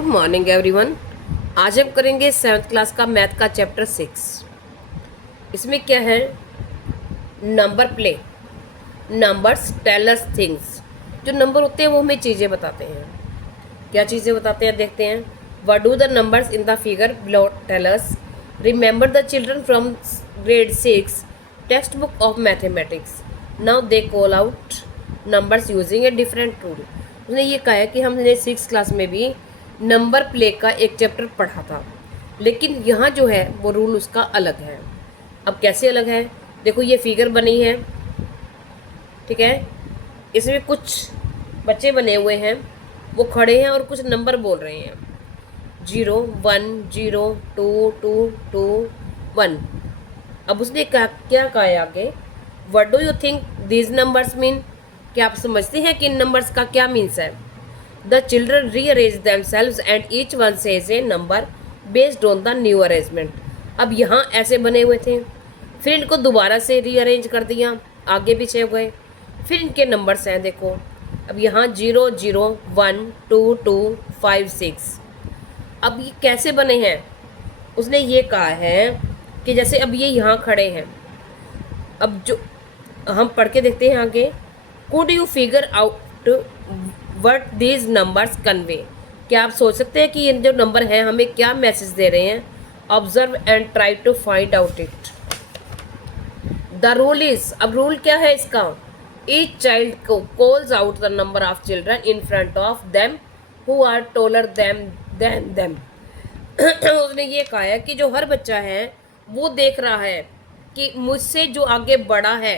Good morning everyone. आज हम करेंगे 7th क्लास का मैथ का चैप्टर 6। इसमें क्या है? Number play. Numbers tell us things. जो नंबर होते हैं वो हमें चीज़ें बताते हैं। क्या चीज़ें बताते हैं देखते हैं। What do the numbers in the figure below tell us? Remember the children from grade 6 text book of mathematics. Now they call out numbers using a different rule. उसने ये कहा है कि हमने 6th क्लास में भी नंबर प्ले का एक चैप्टर पढ़ा था, लेकिन यहाँ जो है वो रूल उसका अलग है। अब कैसे अलग है? देखो ये फिगर बनी है, ठीक है। इसमें कुछ बच्चे बने हुए हैं, वो खड़े हैं और कुछ नंबर बोल रहे हैं 0 1 0 2 2 2 1। अब उसने क्या कहा है आगे? What do you think these numbers mean? क्या आप समझते हैं कि इन नंबर्स का क्या मीन्स है? The children rearrange themselves and each one says a number based on the new arrangement. अब यहाँ ऐसे बने हुए थे, फिर इनको दोबारा से रीअरेंज कर दिया, आगे पीछे हो गए, फिर इनके नंबर्स हैं देखो। अब यहाँ 0 0 1 2 2 5 6। अब ये कैसे बने हैं? उसने ये कहा है कि जैसे अब ये यहाँ खड़े हैं, अब जो हम पढ़ के देखते हैं आगे। Could you figure out what these numbers convey? क्या आप सोच सकते हैं कि ये जो नंबर हैं हमें क्या मैसेज दे रहे हैं? Observe and try to find out it. The rule is, अब रूल क्या है इसका? ईच चाइल्ड को calls out the number of children in front of them who are taller than them. उसने ये कहा है कि जो हर बच्चा है वो देख रहा है कि मुझसे जो आगे बड़ा है,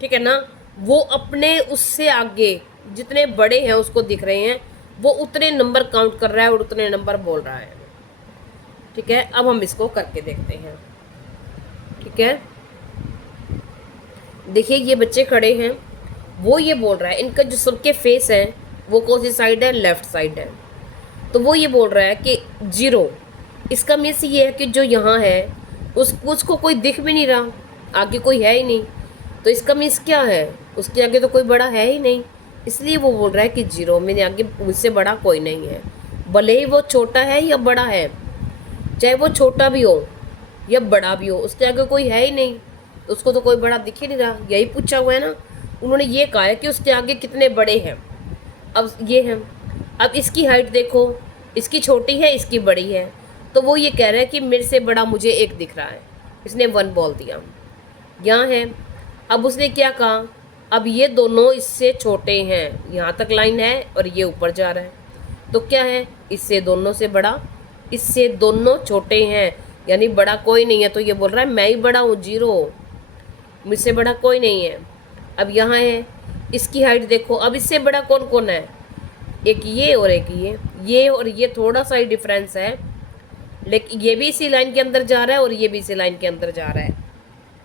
ठीक है ना, वो अपने उससे आगे जितने बड़े हैं उसको दिख रहे हैं, वो उतने नंबर काउंट कर रहा है और उतने नंबर बोल रहा है, ठीक है। अब हम इसको करके देखते हैं, ठीक है। देखिए ये बच्चे खड़े हैं, वो ये बोल रहा है, इनका जो सबके फेस है वो कौन सी साइड है? लेफ्ट साइड है। तो वो ये बोल रहा है कि 0। इसका मीन्स ये है कि जो यहाँ है उसको कोई दिख भी नहीं रहा, आगे कोई है ही नहीं। तो इसका मीन्स क्या है? उसके आगे तो कोई बड़ा है ही नहीं, इसलिए वो बोल रहा है कि 0, मेरे आगे मुझसे बड़ा कोई नहीं है। भले ही वो छोटा है या बड़ा है, चाहे वो छोटा भी हो या बड़ा भी हो, उसके आगे कोई है ही नहीं, उसको तो कोई बड़ा दिख ही नहीं रहा। यही पूछा हुआ है ना। उन्होंने ये कहा है कि उसके आगे कितने बड़े हैं। अब ये हैं, अब इसकी हाइट देखो, इसकी छोटी है, इसकी बड़ी है, तो वो ये कह रहा है कि मेरे से बड़ा मुझे 1 दिख रहा है। इसने 1 बोल दिया। यहाँ है, अब उसने क्या कहा? अब ये दोनों इससे छोटे हैं, यहाँ तक लाइन है और ये ऊपर जा रहा है, तो क्या है? इससे दोनों से बड़ा, इससे दोनों छोटे हैं, यानी बड़ा कोई नहीं है। तो ये बोल रहा है मैं ही बड़ा हूँ, 0, मुझसे बड़ा कोई नहीं है। अब यहाँ है, इसकी हाइट देखो, अब इससे बड़ा कौन कौन है? एक ये और एक ये और ये थोड़ा सा ही डिफरेंस है, लेकिन ये भी इसी लाइन के अंदर जा रहा है और ये भी इसी लाइन के अंदर जा रहा है,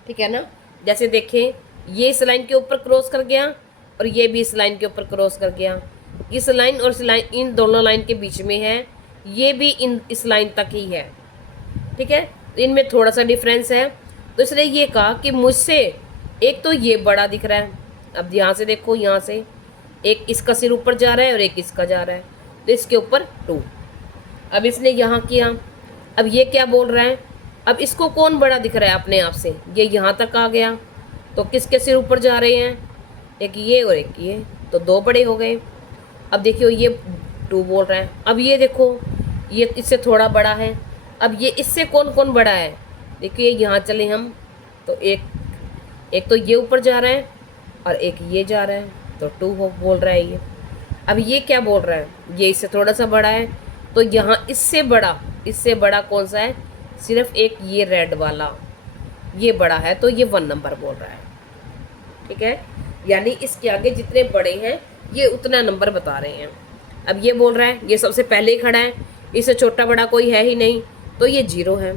ठीक है ना। जैसे देखें, ये इस लाइन के ऊपर क्रॉस कर गया और ये भी इस लाइन के ऊपर क्रॉस कर गया। इस लाइन और इस लाइन, इन दोनों लाइन के बीच में है, ये भी इस लाइन तक ही है, ठीक है। इनमें थोड़ा सा डिफरेंस है, तो इसलिए ये कहा कि मुझसे एक तो ये बड़ा दिख रहा है। अब यहाँ से देखो, यहाँ से एक इसका सिर ऊपर जा रहा है और एक इसका जा रहा है, तो इसके ऊपर 2। अब इसने यहाँ किया, अब ये क्या बोल रहा है? अब इसको कौन बड़ा दिख रहा है अपने आप से? ये यहाँ तक आ गया, तो किसके सिर ऊपर जा रहे हैं? एक ये और एक ये, तो 2 बड़े हो गए। अब देखियो ये 2 बोल रहा है। अब ये देखो, ये इससे थोड़ा बड़ा है। अब ये इससे कौन कौन बड़ा है? देखिए यहाँ चले हम, तो एक तो ये ऊपर जा रहा है और एक ये जा रहा है, तो 2 बोल रहा है ये। अब ये क्या बोल रहा है? ये इससे थोड़ा सा बड़ा है, तो यहाँ इससे बड़ा कौन सा है? सिर्फ एक ये रेड वाला, ये बड़ा है, तो ये 1 नंबर बोल रहा है, ठीक है। यानी इसके आगे जितने बड़े हैं ये उतना नंबर बता रहे हैं। अब ये बोल रहा है, ये सबसे पहले ही खड़ा है, इससे छोटा बड़ा कोई है ही नहीं, तो ये 0 है,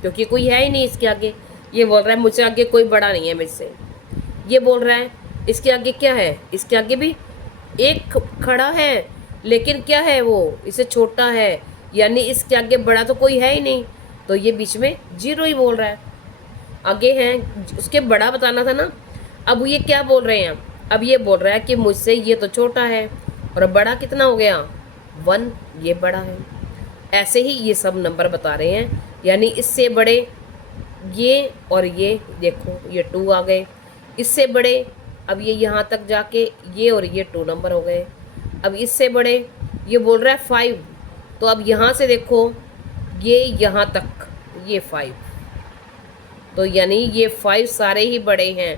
क्योंकि कोई है ही नहीं इसके आगे। ये बोल रहा है मुझसे आगे कोई बड़ा नहीं है मुझसे। ये बोल रहा है इसके आगे क्या है? इसके आगे भी एक खड़ा है, लेकिन क्या है वो? इससे छोटा है, यानी इसके आगे बड़ा तो कोई है ही नहीं, तो ये बीच में 0 ही बोल रहा है। आगे हैं, उसके बड़ा बताना था ना। अब ये क्या बोल रहे हैं? अब ये बोल रहा है कि मुझसे ये तो छोटा है और बड़ा कितना हो गया? 1 ये बड़ा है। ऐसे ही ये सब नंबर बता रहे हैं, यानी इससे बड़े ये और ये देखो ये 2 आ गए, इससे बड़े अब ये यहाँ तक जाके ये और ये 2 नंबर हो गए। अब इससे बड़े ये बोल रहा है 5, तो अब यहाँ से देखो ये यहाँ तक ये 5, तो यानी ये 5 सारे ही बड़े हैं।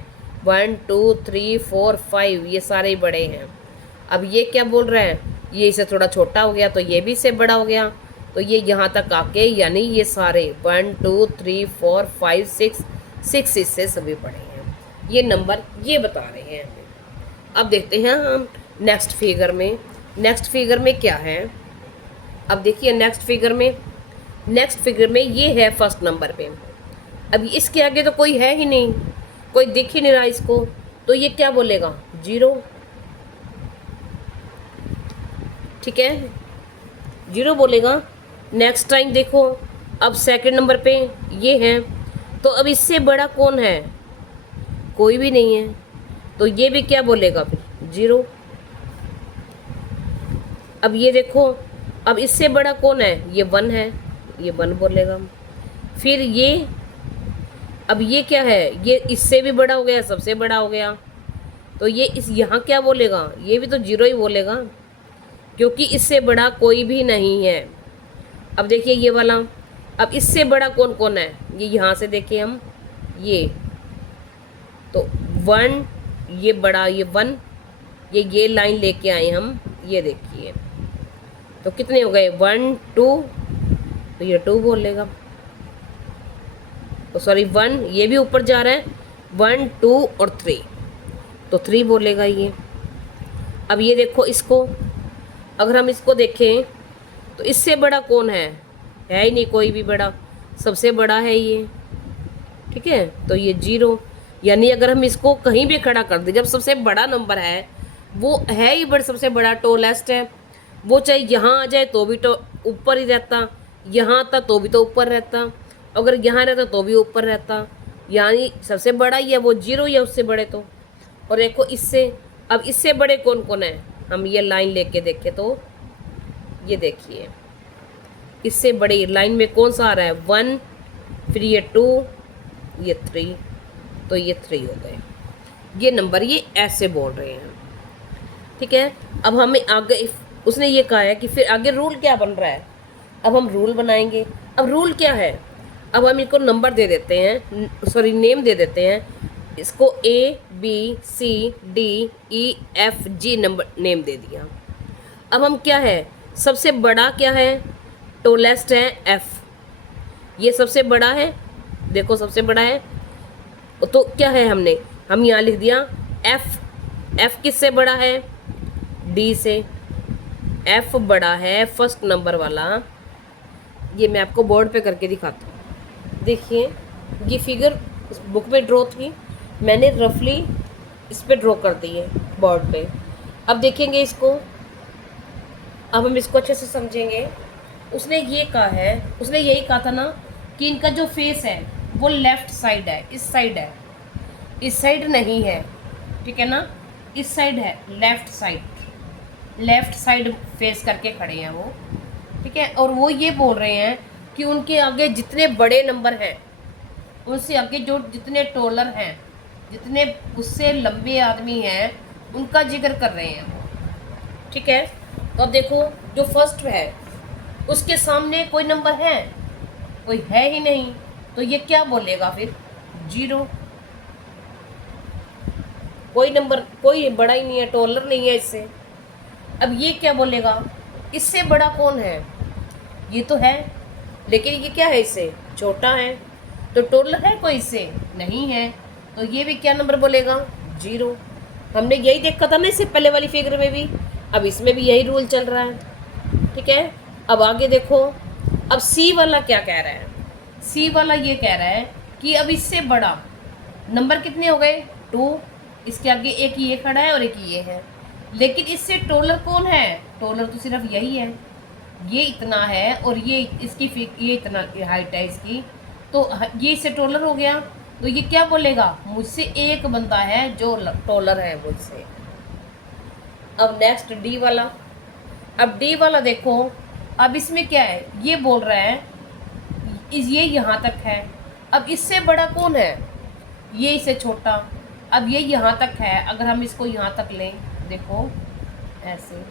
1 2 3 4 5 ये सारे ही बड़े हैं। अब ये क्या बोल रहा है, ये इससे थोड़ा छोटा हो गया तो ये भी इससे बड़ा हो गया, तो ये यहाँ तक आके यानी ये सारे 1 2 3 4 5 6 इससे सभी बड़े हैं। ये नंबर ये बता रहे हैं हमें। अब देखते हैं हम नेक्स्ट फिगर में। नेक्स्ट फिगर में क्या है, अब देखिए नेक्स्ट फिगर में ये है फर्स्ट नंबर पे। अब इसके आगे तो कोई है ही नहीं, कोई दिख ही नहीं रहा इसको, तो ये क्या बोलेगा 0। ठीक है 0 बोलेगा। नेक्स्ट टाइम देखो, अब सेकंड नंबर पे ये है, तो अब इससे बड़ा कौन है, कोई भी नहीं है, तो ये भी क्या बोलेगा फिर 0। अब ये देखो, अब इससे बड़ा कौन है, ये 1 है, ये 1 बोलेगा। फिर ये अब ये क्या है, ये इससे भी बड़ा हो गया, सबसे बड़ा हो गया, तो ये इस यहाँ क्या बोलेगा, ये भी तो 0 ही बोलेगा, क्योंकि इससे बड़ा कोई भी नहीं है। अब देखिए ये वाला, अब इससे बड़ा कौन कौन है, ये यहाँ से देखिए हम ये, तो 1 ये बड़ा, ये 1 ये लाइन लेके आए हम, ये देखिए तो कितने हो गए 1 2, तो ये 2 बोलेगा, तो सॉरी 1 ये भी ऊपर जा रहा है, 1 2 और 3, तो 3 बोलेगा ये। अब ये देखो इसको, अगर हम इसको देखें तो इससे बड़ा कौन है ही नहीं कोई भी बड़ा, सबसे बड़ा है ये। ठीक है, तो ये 0, यानी अगर हम इसको कहीं भी खड़ा कर दें, जब सबसे बड़ा नंबर है वो है ही बड़ा, सबसे बड़ा टोलेस्ट है, वो चाहे यहाँ आ जाए तो भी तो ऊपर ही रहता, यहाँ आता तो भी तो ऊपर रहता, अगर यहाँ रहता तो भी ऊपर रहता, यानी सबसे बड़ा ही है वो 0 या उससे बड़े तो। और देखो इससे, अब इससे बड़े कौन कौन है, हम ये लाइन लेके देखें तो ये देखिए इससे बड़ी लाइन में कौन सा आ रहा है 1, फिर ये 2, ये 3, तो ये 3 हो गए। ये नंबर ये ऐसे बोल रहे हैं। ठीक है, अब हमें आगे उसने ये कहा है कि फिर आगे रूल क्या बन रहा है, अब हम रूल बनाएंगे। अब रूल क्या है, अब हम इनको नंबर दे देते हैं, सॉरी नेम दे देते हैं इसको, ABCDEFG नंबर नेम दे दिया। अब हम क्या है, सबसे बड़ा क्या है, टोलेस्ट है F, ये सबसे बड़ा है, देखो सबसे बड़ा है, तो क्या है हम यहाँ लिख दिया F किससे बड़ा है, D से, F बड़ा है फर्स्ट नंबर वाला। ये मैं आपको बोर्ड पे करके दिखाता हूँ। देखिए ये फिगर बुक में ड्रॉ थी, मैंने रफली इस पे ड्रॉ कर दी है बोर्ड पे। अब देखेंगे इसको, अब हम इसको अच्छे से समझेंगे। उसने ये कहा है, उसने यही कहा था ना कि इनका जो फेस है वो लेफ्ट साइड है, इस साइड है, इस साइड नहीं है। ठीक है ना, इस साइड है, लेफ्ट साइड फेस करके खड़े हैं वो। ठीक है, और वो ये बोल रहे हैं कि उनके आगे जितने बड़े नंबर हैं, उनसे आगे जो जितने टोलर हैं, जितने उससे लंबे आदमी हैं, उनका जिक्र कर रहे हैं वो। ठीक है, तो अब देखो जो फर्स्ट है उसके सामने कोई नंबर है, कोई है ही नहीं, तो ये क्या बोलेगा फिर 0। कोई नंबर, कोई बड़ा ही नहीं है, टोलर नहीं है इससे। अब ये क्या बोलेगा, इससे बड़ा कौन है, ये तो है लेकिन ये क्या है, इससे छोटा है, तो टोलर है कोई इससे नहीं है, तो ये भी क्या नंबर बोलेगा 0। हमने यही देखा था ना इससे पहले वाली फिगर में भी, अब इसमें भी यही रूल चल रहा है। ठीक है, अब आगे देखो, अब सी वाला क्या कह रहा है, सी वाला ये कह रहा है कि अब इससे बड़ा नंबर कितने हो गए 2, इसके आगे एक ये खड़ा है और एक ये है, लेकिन इससे टोलर कौन है, टोलर तो सिर्फ यही है, ये इतना है और ये इसकी ये इतना हाइट है इसकी, तो ये इससे टोलर हो गया, तो ये क्या बोलेगा, मुझसे एक बंदा है जो टोलर है मुझसे। अब नेक्स्ट डी वाला, अब डी वाला देखो, अब इसमें क्या है, ये बोल रहा है ये यहाँ तक है। अब इससे बड़ा कौन है, ये इससे छोटा। अब ये यहाँ तक है, अगर हम इसको यहाँ तक लें, देखो ऐसे,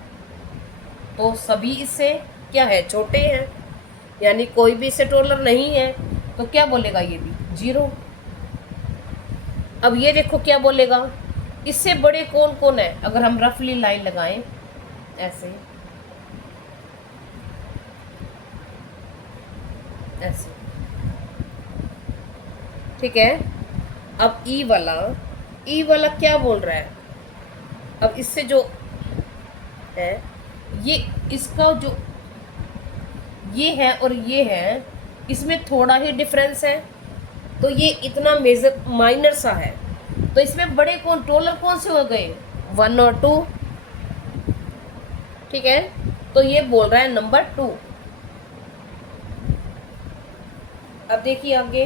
तो सभी इससे क्या है, छोटे हैं, यानी कोई भी इससे टोलर नहीं है, तो क्या बोलेगा ये भी 0। अब ये देखो क्या बोलेगा, इससे बड़े कौन कौन है, अगर हम रफली लाइन लगाएं ऐसे ऐसे, ठीक है। अब ई वाला क्या बोल रहा है, अब इससे जो है ये, इसका जो ये है और ये है, इसमें थोड़ा ही डिफरेंस है, तो ये इतना मेजर माइनर सा है, तो इसमें बड़े कौन, टोलर कौन से हो गए, 1 और 2, ठीक है। तो ये बोल रहा है नंबर 2। अब देखिए आगे,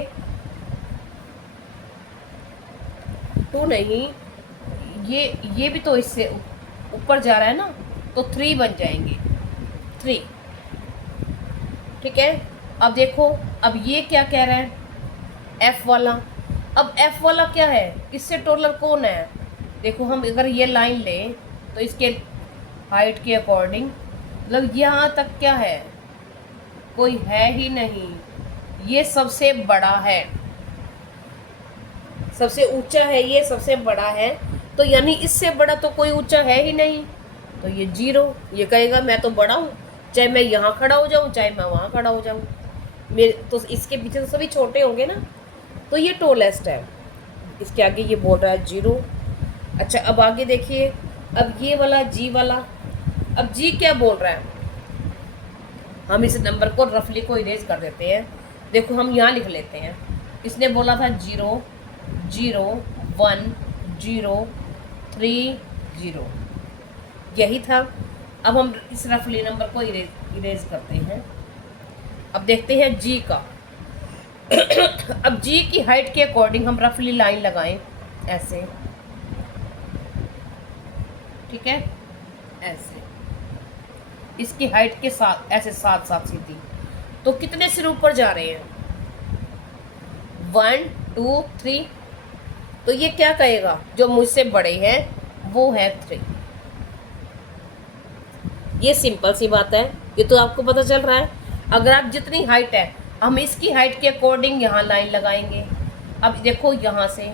2 नहीं, ये भी तो इससे ऊपर जा रहा है ना, तो 3 बन जाएंगे, 3, ठीक है। अब देखो, अब ये क्या कह रहा है, एफ वाला। अब एफ वाला क्या है, इससे टोलर कौन है, देखो हम अगर ये लाइन लें तो इसके हाइट के अकॉर्डिंग मतलब यहाँ तक क्या है, कोई है ही नहीं, ये सबसे बड़ा है, सबसे ऊंचा है, ये सबसे बड़ा है, तो यानी इससे बड़ा तो कोई ऊंचा है ही नहीं, तो ये 0। ये कहेगा मैं तो बड़ा हूँ, चाहे मैं यहाँ खड़ा हो जाऊँ चाहे मैं वहाँ खड़ा हो जाऊँ, मेरे तो इसके पीछे तो सभी छोटे होंगे ना, तो ये टोलेस्ट है। इसके आगे ये बोल रहा है 0। अच्छा अब आगे देखिए, अब ये वाला जी वाला, अब जी क्या बोल रहा है, हम इस नंबर को रफली को इरेज कर देते हैं। देखो हम यहाँ लिख लेते हैं, इसने बोला था 0 0 1 0 3 0, यही था। अब हम इस रफली नंबर को इरेज करते हैं। अब देखते हैं जी का। अब जी की हाइट के अकॉर्डिंग हम रफली लाइन लगाएं ऐसे, ठीक है, ऐसे इसकी हाइट के साथ ऐसे साथ साथ सीधी, तो कितने सिर ऊपर जा रहे हैं, 1 2 3, तो ये क्या कहेगा, जो मुझसे बड़े हैं वो है 3। ये सिंपल सी बात है, ये तो आपको पता चल रहा है। अगर आप जितनी हाइट है, हम इसकी हाइट के अकॉर्डिंग यहाँ लाइन लगाएंगे। अब देखो यहाँ से,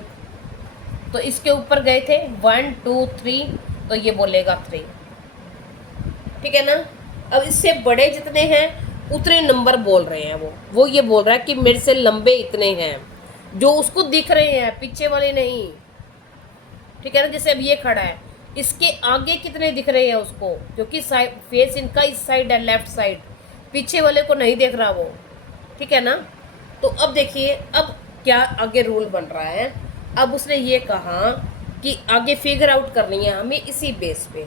तो इसके ऊपर गए थे 1 2 3, तो ये बोलेगा 3, ठीक है ना। अब इससे बड़े जितने हैं उतने नंबर बोल रहे हैं वो ये बोल रहा है कि मेरे से लंबे इतने हैं, जो उसको दिख रहे हैं, पीछे वाले नहीं, ठीक है ना। जैसे अब ये खड़ा है, इसके आगे कितने दिख रहे हैं उसको, क्योंकि साइड फेस इनका इस साइड है, लेफ्ट साइड, पीछे वाले को नहीं देख रहा वो, ठीक है ना। तो अब देखिए, अब क्या आगे रूल बन रहा है, अब उसने ये कहा कि आगे फिगर आउट करनी है हमें इसी बेस पे,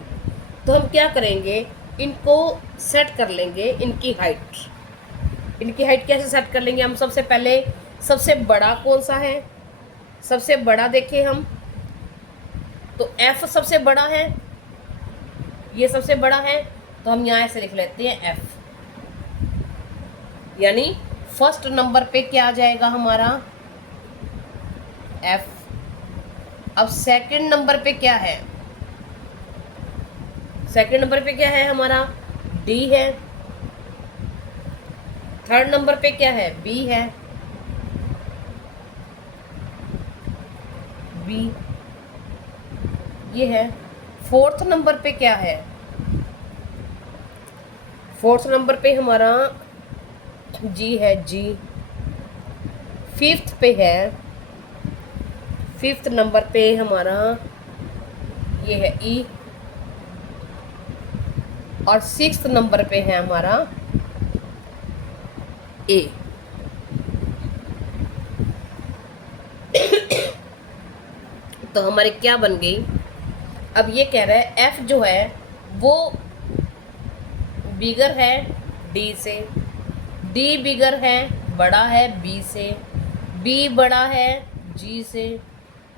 तो हम क्या करेंगे, इनको सेट कर लेंगे, इनकी हाइट कैसे सेट कर लेंगे हम, सबसे पहले सबसे बड़ा कौन सा है, सबसे बड़ा देखें हम, तो F सबसे बड़ा है, ये सबसे बड़ा है, तो हम यहाँ ऐसे लिख लेते हैं F, यानी फर्स्ट नंबर पे क्या आ जाएगा हमारा F। अब सेकंड नंबर पे क्या है, सेकंड नंबर पे क्या है हमारा D है, थर्ड नंबर पे क्या है, B है, B ये है। फोर्थ नंबर पे क्या है, फोर्थ नंबर पे हमारा G है, G। फिफ्थ पे है, फिफ्थ नंबर पे हमारा ये है E, और सिक्स्थ नंबर पे है हमारा A। तो हमारी क्या बन गई, अब ये कह रहा है F जो है वो बिगर है D से, D बिगर है, बड़ा है B से, B बड़ा है G से,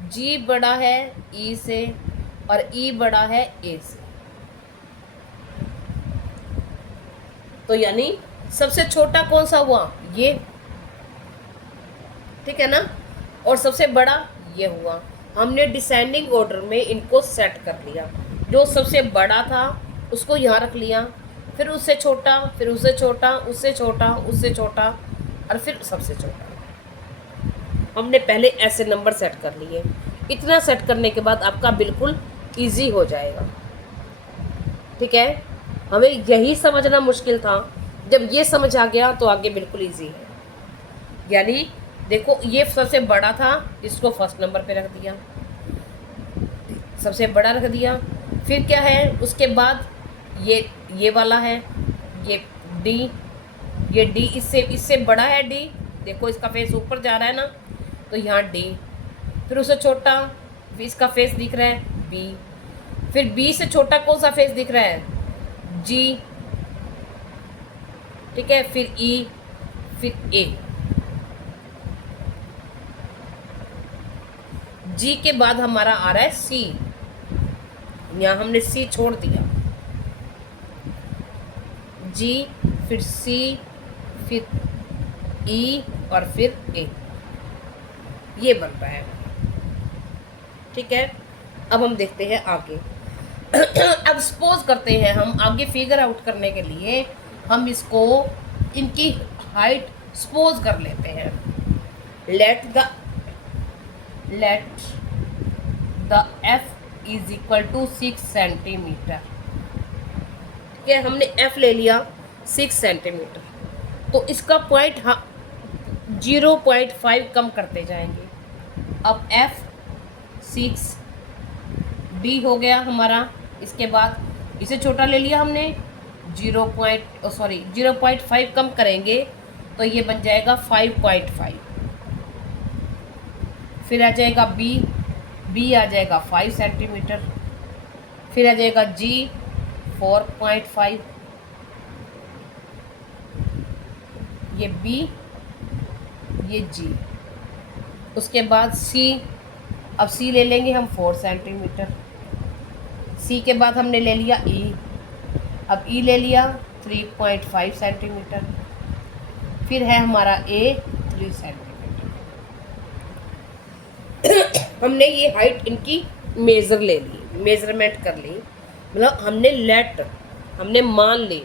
G बड़ा है E से, और E बड़ा है A से। तो यानी सबसे छोटा कौन सा हुआ, ये, ठीक है ना, और सबसे बड़ा ये हुआ। हमने डिसेंडिंग ऑर्डर में इनको सेट कर लिया। जो सबसे बड़ा था उसको यहाँ रख लिया, फिर उससे छोटा, फिर उससे छोटा, उससे छोटा, उससे छोटा, और फिर सबसे छोटा। हमने पहले ऐसे नंबर सेट कर लिए। इतना सेट करने के बाद आपका बिल्कुल इजी हो जाएगा, ठीक है। हमें यही समझना मुश्किल था, जब ये समझ आ गया तो आगे बिल्कुल इजी है। यानी देखो, ये सबसे बड़ा था, इसको फर्स्ट नंबर पे रख दिया, सबसे बड़ा रख दिया। फिर क्या है उसके बाद, ये वाला है, ये डी, ये डी इससे बड़ा है डी, देखो इसका फेस ऊपर जा रहा है ना, तो यहाँ डी। फिर उससे छोटा, इसका फेस दिख रहा है बी। फिर बी से छोटा कौन सा फेस दिख रहा है, जी, ठीक है। फिर ई, फिर ए। जी के बाद हमारा आ रहा है सी, यहाँ हमने सी छोड़ दिया, जी, फिर सी, फिर ई, और फिर ए, ये बन रहा है, ठीक है। अब हम देखते हैं आगे। अब सपोज करते हैं हम आगे फिगर आउट करने के लिए हम इसको, इनकी हाइट सपोज कर लेते हैं। Let the F is equal to 6 centimetre, ठीक है। हमने एफ ले लिया 6 सेंटीमीटर, तो इसका पॉइंट 0.5 कम करते जाएंगे। अब एफ 6 डी हो गया हमारा। इसके बाद इसे छोटा ले लिया हमने, 0.5 कम करेंगे तो ये बन जाएगा 5.5। फिर आ जाएगा बी आ जाएगा 5 सेंटीमीटर। फिर आ जाएगा जी 4.5, ये बी, ये जी। उसके बाद सी, अब सी ले लेंगे हम 4 सेंटीमीटर। सी के बाद हमने ले लिया ई, अब ई ले लिया 3.5 सेंटीमीटर। फिर है हमारा ए 3 सेंटीमीटर। हमने ये हाइट इनकी मेज़र ले ली, मेज़रमेंट कर ली, मतलब हमने मान ली।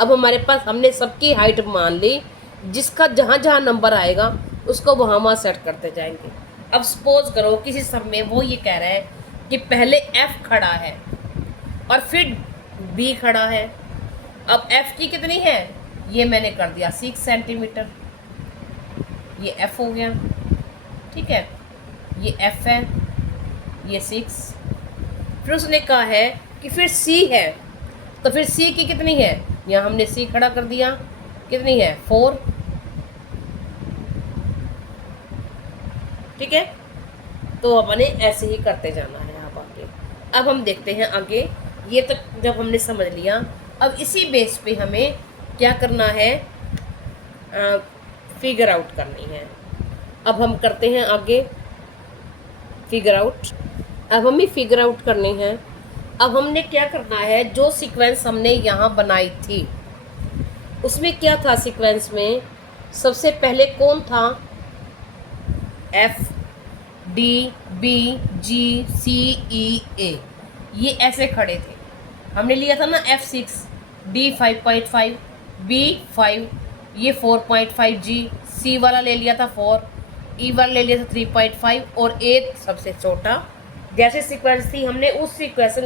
अब हमारे पास हमने सबकी हाइट मान ली, जिसका जहाँ जहाँ नंबर आएगा उसको वहाँ सेट करते जाएंगे। अब सपोज करो किसी सब में वो ये कह रहा है कि पहले F खड़ा है और फिर B खड़ा है। अब F की कितनी है, ये मैंने कर दिया 6 सेंटीमीटर, ये F हो गया, ठीक है। ये F है, ये 6। फिर उसने कहा है कि फिर C है, तो फिर C की कितनी है, यहाँ हमने C खड़ा कर दिया, कितनी है 4, ठीक है। तो अपने ऐसे ही करते जाना है। आप आगे, अब हम देखते हैं आगे। ये तक जब हमने समझ लिया, अब इसी बेस पे हमें क्या करना है, फिगर आउट करनी है। अब हम करते हैं आगे फिगर आउट। अब हमें फिगर आउट करनी है। अब हमने क्या करना है, जो सीक्वेंस हमने यहाँ बनाई थी उसमें क्या था, सीक्वेंस में सबसे पहले कौन था, F D B G C E A, ये ऐसे खड़े थे। हमने लिया था ना F6, D 5.5, B 5, ये 4.5, G C वाला ले लिया था 4, E वाला ले लिया था 3.5, और A सबसे छोटा। जैसे सीक्वेंस थी हमने उस सीक्वेंस